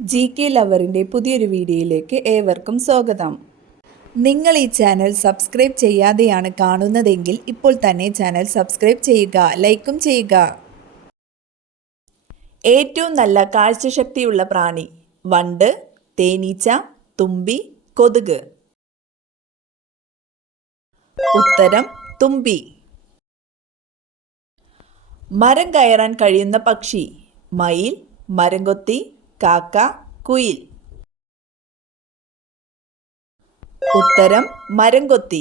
GK ലവറിൻ്റെ പുതിയൊരു വീഡിയോയിലേക്ക് ഏവർക്കും സ്വാഗതം. നിങ്ങൾ ഈ ചാനൽ സബ്സ്ക്രൈബ് ചെയ്യാതെയാണ് കാണുന്നതെങ്കിൽ ഇപ്പോൾ തന്നെ ചാനൽ സബ്സ്ക്രൈബ് ചെയ്യുക, ലൈക്കും ചെയ്യുക. ഏറ്റവും നല്ല കാഴ്ചശക്തിയുള്ള പ്രാണി: വണ്ട്, തേനീച്ച, തുമ്പി, കൊതുക്. ഉത്തരം തുമ്പി. മരം കയറാൻ കഴിയുന്ന പക്ഷി: മയിൽ, മരംകൊത്തി, കാക്ക, കുയിൽ. ഉത്തരം മരംകൊത്തി.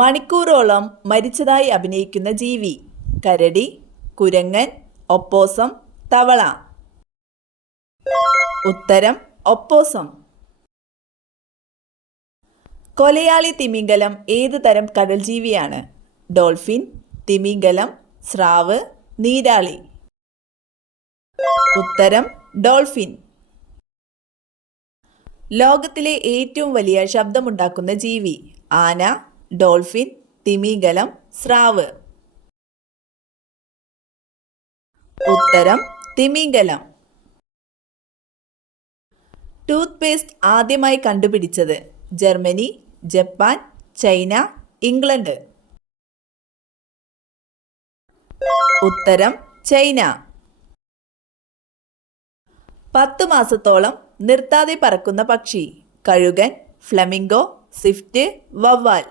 മണിക്കൂറോളം മരിച്ചതായി അഭിനയിക്കുന്ന ജീവി: കരടി, കുരങ്ങൻ, ഒപ്പോസം, തവള. ഉത്തരം ഒപ്പോസം. കൊലയാളി തിമിംഗലം ഏത് തരം കടൽ ജീവിയാണ്? ഡോൾഫിൻ, തിമിംഗലം, സ്രാവ്, നീരാളി. ഉത്തരം ഡോൾഫിൻ. ലോകത്തിലെ ഏറ്റവും വലിയ ശബ്ദമുണ്ടാക്കുന്ന ജീവി: ആന, ഡോൾഫിൻ, തിമിംഗലം, സ്രാവ്. ഉത്തരം തിമിംഗലം. ടൂത്ത് പേസ്റ്റ് ആദ്യമായി കണ്ടുപിടിച്ചത്: ജർമ്മനി, ജപ്പാൻ, ചൈന, ഇംഗ്ലണ്ട്. ഉത്തരം ചൈന. 10 മാസത്തോളം നിർത്താതെ പറക്കുന്ന പക്ഷി: കഴുകൻ, ഫ്ലമിംഗോ, സ്വിഫ്റ്റ്, വവ്വാൽ.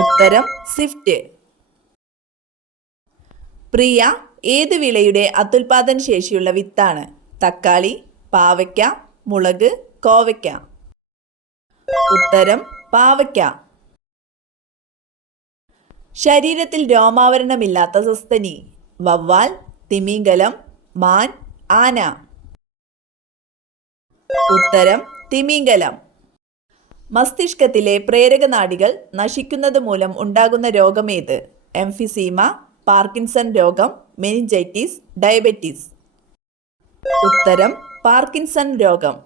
ഉത്തരം സ്വിഫ്റ്റ്. പ്രിയ ഏത് വിളയുടെ അത്യുൽപാദന ശേഷിയുള്ള വിത്താണ്? തക്കാളി, പാവയ്ക്ക, മുളക്, കോവയ്ക്ക. ഉത്തരം പാവയ്ക്ക. ശരീരത്തിൽ രോമാവരണമില്ലാത്ത സസ്തനി: വവ്വാൽ, തിമിംഗലം, മാൻ, ആന. ഉത്തരം തിമിംഗലം. മസ്തിഷ്കത്തിലെ പ്രേരക നാഡികൾ നശിക്കുന്നത് മൂലം ഉണ്ടാകുന്ന രോഗമേത്? എംഫിസീമ, പാർക്കിൻസൺ രോഗം, മെനിഞ്ചൈറ്റിസ്, ഡയബറ്റിസ്. ഉത്തരം പാർക്കിൻസൺ രോഗം.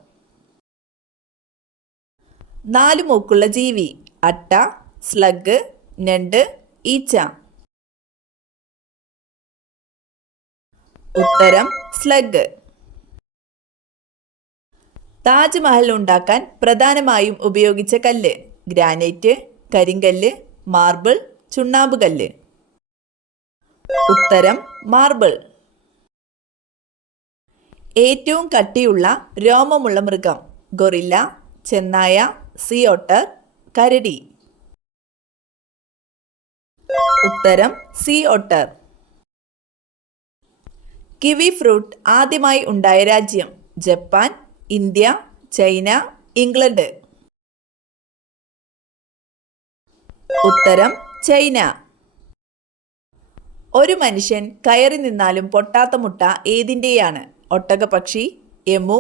4 മൂക്കുള്ള ജീവി: അട്ട, സ്ലഗ്, ഞണ്ട്, ഈച്ച. ഉത്തരം സ്ലഗ്. താജ്മഹൽ ഉണ്ടാക്കാൻ പ്രധാനമായും ഉപയോഗിച്ച കല്ല്: ഗ്രാനൈറ്റ്, കരിങ്കല്ല്, മാർബിൾ, ചുണ്ണാമ്പുകല്ല്. ഉത്തരം മാർബിൾ. ഏറ്റവും കട്ടിയുള്ള രോമമുള്ള മൃഗം: ഗൊറില്ല, ചെന്നായ, സീ ഓട്ടർ, കരടി. ഉത്തരം സീ ഓട്ടർ. കിവി ഫ്രൂട്ട് ആദ്യമായി ഉണ്ടായ രാജ്യം: ജപ്പാൻ, ഇന്ത്യ, ചൈന, ഇംഗ്ലണ്ട്. ഉത്തരം ചൈന. ഒരു മനുഷ്യൻ കയറി നിന്നാലും പൊട്ടാത്ത മുട്ട ഏതിൻ്റെയാണ്? ഒട്ടകപ്പക്ഷി, എമു,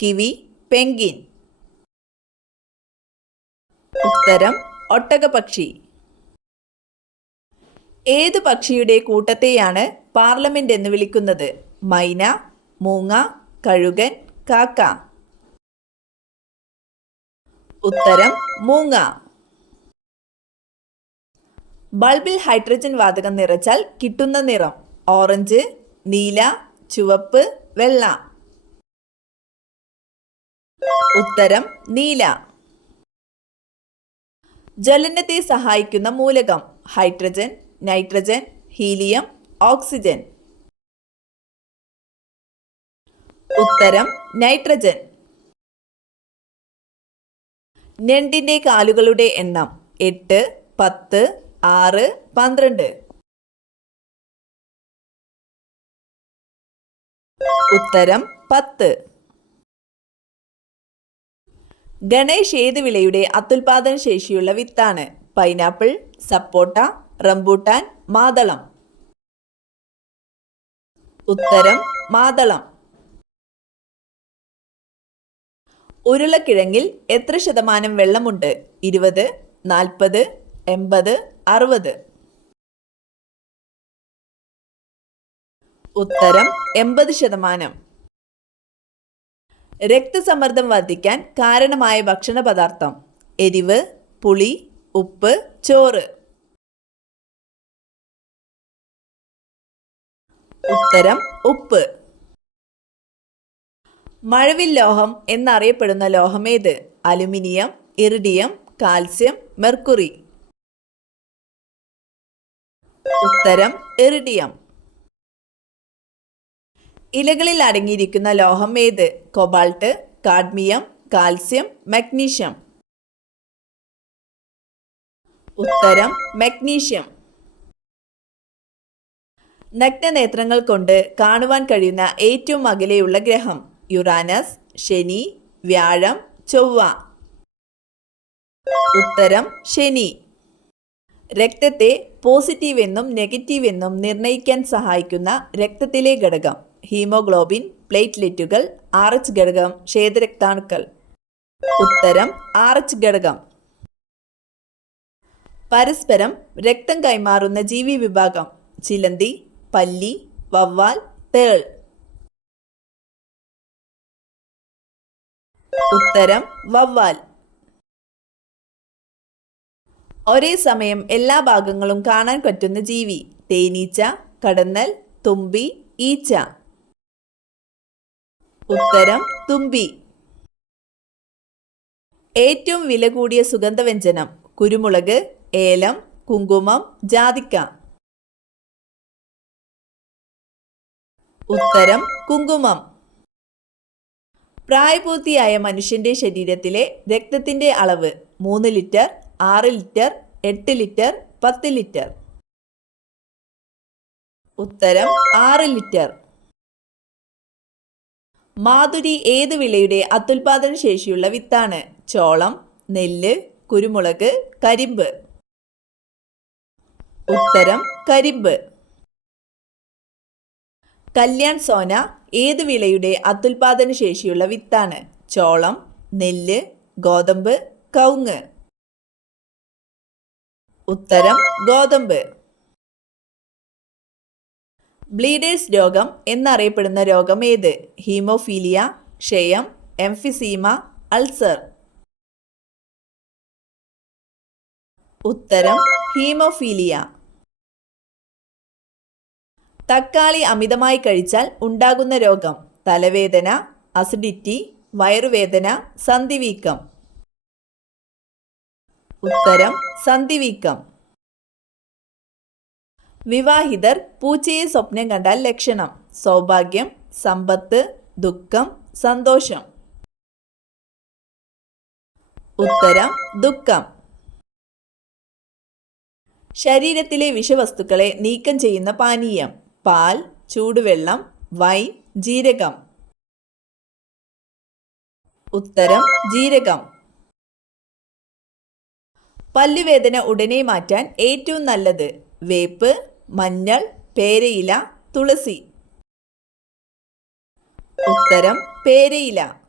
കിവി, പെൻഗ്വിൻ. ഉത്തരം ഒട്ടകപ്പക്ഷി. ഏത് പക്ഷിയുടെ കൂട്ടത്തെയാണ് പാർലമെന്റ് എന്ന് വിളിക്കുന്നത്? മൈന, മൂങ്ങ, കഴുകൻ, കാക്ക. ഉത്തരം മൂങ്ങ. ബൾബിൽ ഹൈഡ്രജൻ വാതകം നിറച്ചാൽ കിട്ടുന്ന നിറം: ഓറഞ്ച്, നീല, ചുവപ്പ്, വെള്ള. ഉത്തരം നീല. ജ്വലനത്തെ സഹായിക്കുന്ന മൂലകം: ഹൈഡ്രജൻ, നൈട്രജൻ, ഹീലിയം, ഓക്സിജൻ. ഉത്തരം നൈട്രജൻ. ഞണ്ടിന്റെ കാലുകളുടെ എണ്ണം: 8, 10, 6, 12. ഉത്തരം 10. ഗണേഷ് ഏത് വിളയുടെ അത്യുൽപാദന ശേഷിയുള്ള വിത്താണ്? പൈനാപ്പിൾ, സപ്പോട്ട, റംബൂട്ടാൻ, മാതളം. ഉത്തരം മാതളം. ഉരുളക്കിഴങ്ങിൽ എത്ര ശതമാനം വെള്ളമുണ്ട്? 20, 40, 80, 60. ഉത്തരം 80%. രക്തസമ്മർദ്ദം വർദ്ധിക്കാൻ കാരണമായ ഭക്ഷണ പദാർത്ഥം: എരിവ്, പുളി, ഉപ്പ്, ചോറ്. ഉത്തരം ഉപ്പ്. മഴവിൽ ലോഹം എന്നറിയപ്പെടുന്ന ലോഹം ഏത്? Aluminium, iridium, calcium, mercury. ഉത്തരം ഇറിഡിയം. ഇലകളിൽ അടങ്ങിയിരിക്കുന്ന ലോഹം ഏത്? Cobalt, cadmium, calcium, magnesium. ഉത്തരം മഗ്നീഷ്യം. നഗ്നനേത്രങ്ങൾ കൊണ്ട് കാണുവാൻ കഴിയുന്ന ഏറ്റവും അകലെയുള്ള ഗ്രഹം? യുറാനസ്, ശനി, വ്യാഴം, ചൊവ്വ. ഉത്തരം ശനി. രക്തത്തെ പോസിറ്റീവ് എന്നും നെഗറ്റീവ് എന്നും നിർണ്ണയിക്കാൻ സഹായിക്കുന്ന രക്തത്തിലെ ഘടകം? ഹീമോഗ്ലോബിൻ, പ്ലേറ്റ്ലെറ്റുകൾ, RH ഘടകം, ശ്വേതരക്താണുക്കൾ. ഉത്തരം RH ഘടകം. പരസ്പരം രക്തം കൈമാറുന്ന ജീവി വിഭാഗം? ചിലന്തി, പല്ലി, വവ്വാൽ, തേൾ. ഉത്തരം വവ്വാൽ. ഒരേ സമയം എല്ലാ ഭാഗങ്ങളും കാണാൻ പറ്റുന്ന ജീവി? തേനീച്ച, കടന്നൽ, തുമ്പി, ഈച്ച. ഉത്തരം തുമ്പി. ഏറ്റവും വില കൂടിയ സുഗന്ധവ്യഞ്ജനം? കുരുമുളക്, ഏലം, കുങ്കുമം, ജാതിക്ക. ഉത്തരം കുങ്കുമം. പ്രായപൂർത്തിയായ മനുഷ്യന്റെ ശരീരത്തിലെ രക്തത്തിന്റെ അളവ്? 3 ലിറ്റർ, 6 ലിറ്റർ, 8 ലിറ്റർ, 10 ലിറ്റർ. ഉത്തരം 6 ലിറ്റർ. മാധുരി ഏത് വിളയുടെ അത്യുൽപാദന ശേഷിയുള്ള വിത്താണ്? ചോളം, നെല്ല്, കുരുമുളക്, കരിമ്പ്. ഉത്തരം കരിമ്പ്. കല്യാൺ സോന ഏത് വിളയുടെ അത്യുൽപാദന ശേഷിയുള്ള വിത്താണ്? ചോളം, നെല്ല്, ഗോതമ്പ്, കവുങ്ങ്. ഉത്തരം ഗോതമ്പ്. ബ്ലീഡേഴ്സ് രോഗം എന്നറിയപ്പെടുന്ന രോഗം ഏത്? ഹീമോഫീലിയ, ക്ഷയം, എംഫിസീമ, അൾസർ. ഉത്തരം ഹീമോഫീലിയ. തക്കാളി അമിതമായി കഴിച്ചാൽ ഉണ്ടാകുന്ന രോഗം? തലവേദന, അസിഡിറ്റി, വയറുവേദന, സന്ധിവീക്കം. ഉത്തരം സന്ധിവീക്കം. വിവാഹിതർ പൂച്ചയെ സ്വപ്നം കണ്ടാൽ ലക്ഷണം? സൗഭാഗ്യം, സമ്പത്ത്, ദുഃഖം, സന്തോഷം. ഉത്തരം ദുഃഖം. ശരീരത്തിലെ വിഷവസ്തുക്കളെ നീക്കം ചെയ്യുന്ന പാനീയം? പാൽ, ചൂടുവെള്ളം, വൈൻ, ജീരകം. ഉത്തരം ജീരകം. പല്ലുവേദന ഉടനെ മാറ്റാൻ ഏറ്റവും നല്ലത്? വേപ്പ്, മഞ്ഞൾ, പേരയില, തുളസി. ഉത്തരം പേരയില.